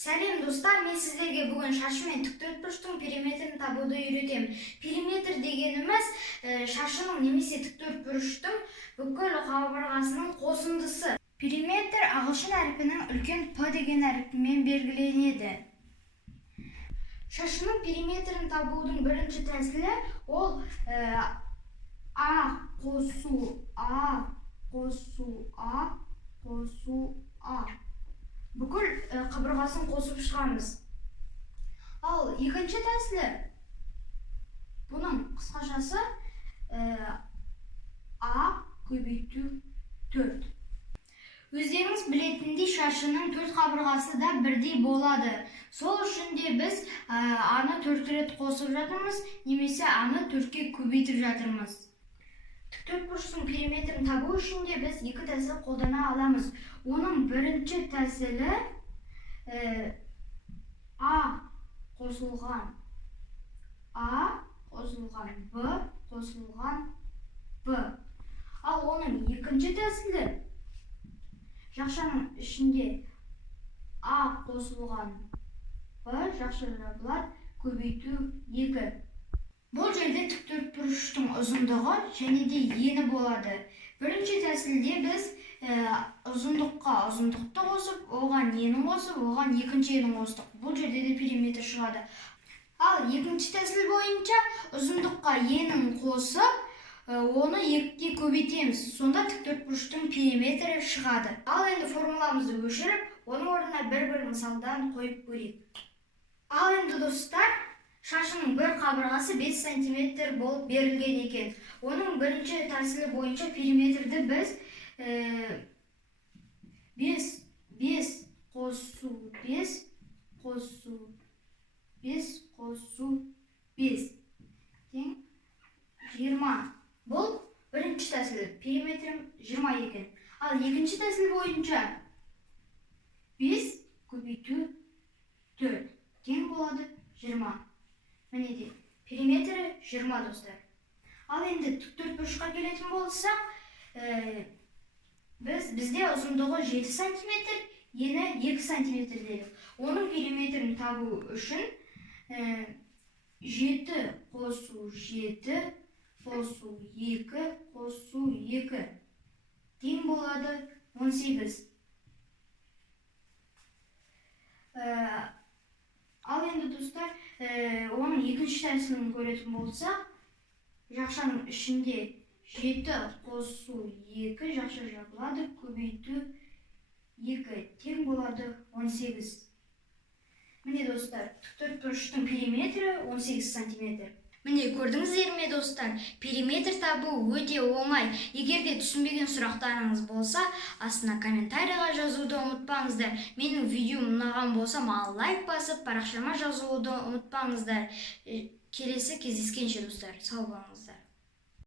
Сәлем достар, мен сіздерге бүгін шашы мен тіктөртбұрыштың периметрін табуды үйретемін. Периметр дегеніміз шашының немесе тіктөртбұрыштың бүкіл қабырғасының қосындысы. Периметр ағылшын әрпінің үлкен П деген әрпімен белгіленеді. Шашының периметрін табудың бірінші тәсілі ол А қосу А қосу А қосу А. Бүкіл қабырғасын қосып шығамыз. Ал екінші тәсілі, бұның қысқашасы А көбейту 4. Өздеріңіз білетіндей шашының 4 қабырғасы да бірдей болады. Сол үшін де біз аны 4 рет қосып жатырмыз, немесе аны 4-ке көбейтіп жатырмыз. Тіктөртбұрыштың периметрін табу үшін де біз екі тәсіл қолдана аламыз. Оның бірінші тәсілі А қосылған Б қосылған Б. Ал оның екінші тәсілі жақшаның ішінде А қосылған Б жақша жабылады көбейту 2. Бұл жерде тіктөртбұрыштың ұзындығы және де ені болады. Бірінші тәсілде біз ұзындыққа ұзындықты қосып, оған енін қосып, оған екінші енін қостық. Бұл жерде де периметр шығады. Ал екінші тәсіл бойынша ұзындыққа енін қосып, оны 2-ге көбейтеміз. Сонда тіктөртбұрыштың периметрі шығады. Ал енді формуламызды өшіріп, оның орнына бір мысалдан қойып көрейік. Ал енді достар, шашының бір қабырғасы 5 см болып берілген екен. Оның бірінші тәсілі бойынша периметрді біз 5 қосу 5 қосу 5 қосу 5 тең 20. Бұл бірінші тәсілі, периметрім 20 екен. Ал екінші тәсіл бойынша 5 көбейту 4 тең болады 20. Міне де, периметрі 20 достар. Ал енді тіктөртбұрышқа келетін болсақ, бізде ұзындығы 7 см, ені 2 см дедік. Оның периметрін табу үшін 7 қосу 7 қосу 2 қосу 2 тең болады 18. Ал енді достар, оның екінші тәсілін көретін болсақ, жақшаның ішінде 7 қосу 2 жақша жабылады көбейту 2 тең болады 18. Міне достар, тіктөртбұрыштың периметрі 18 см. Міне көрдіңіздер ме достар, периметр табу өте оңай. Егер де түсінбеген сұрақтарыңыз болса, астына комментарийға жазуды ұмытпаңыздар. Менің видеом ұнаған болса, маған лайк басып, парақшама жазуды ұмытпаңыздар. Келесі кездескенше достар, сау болыңыздар.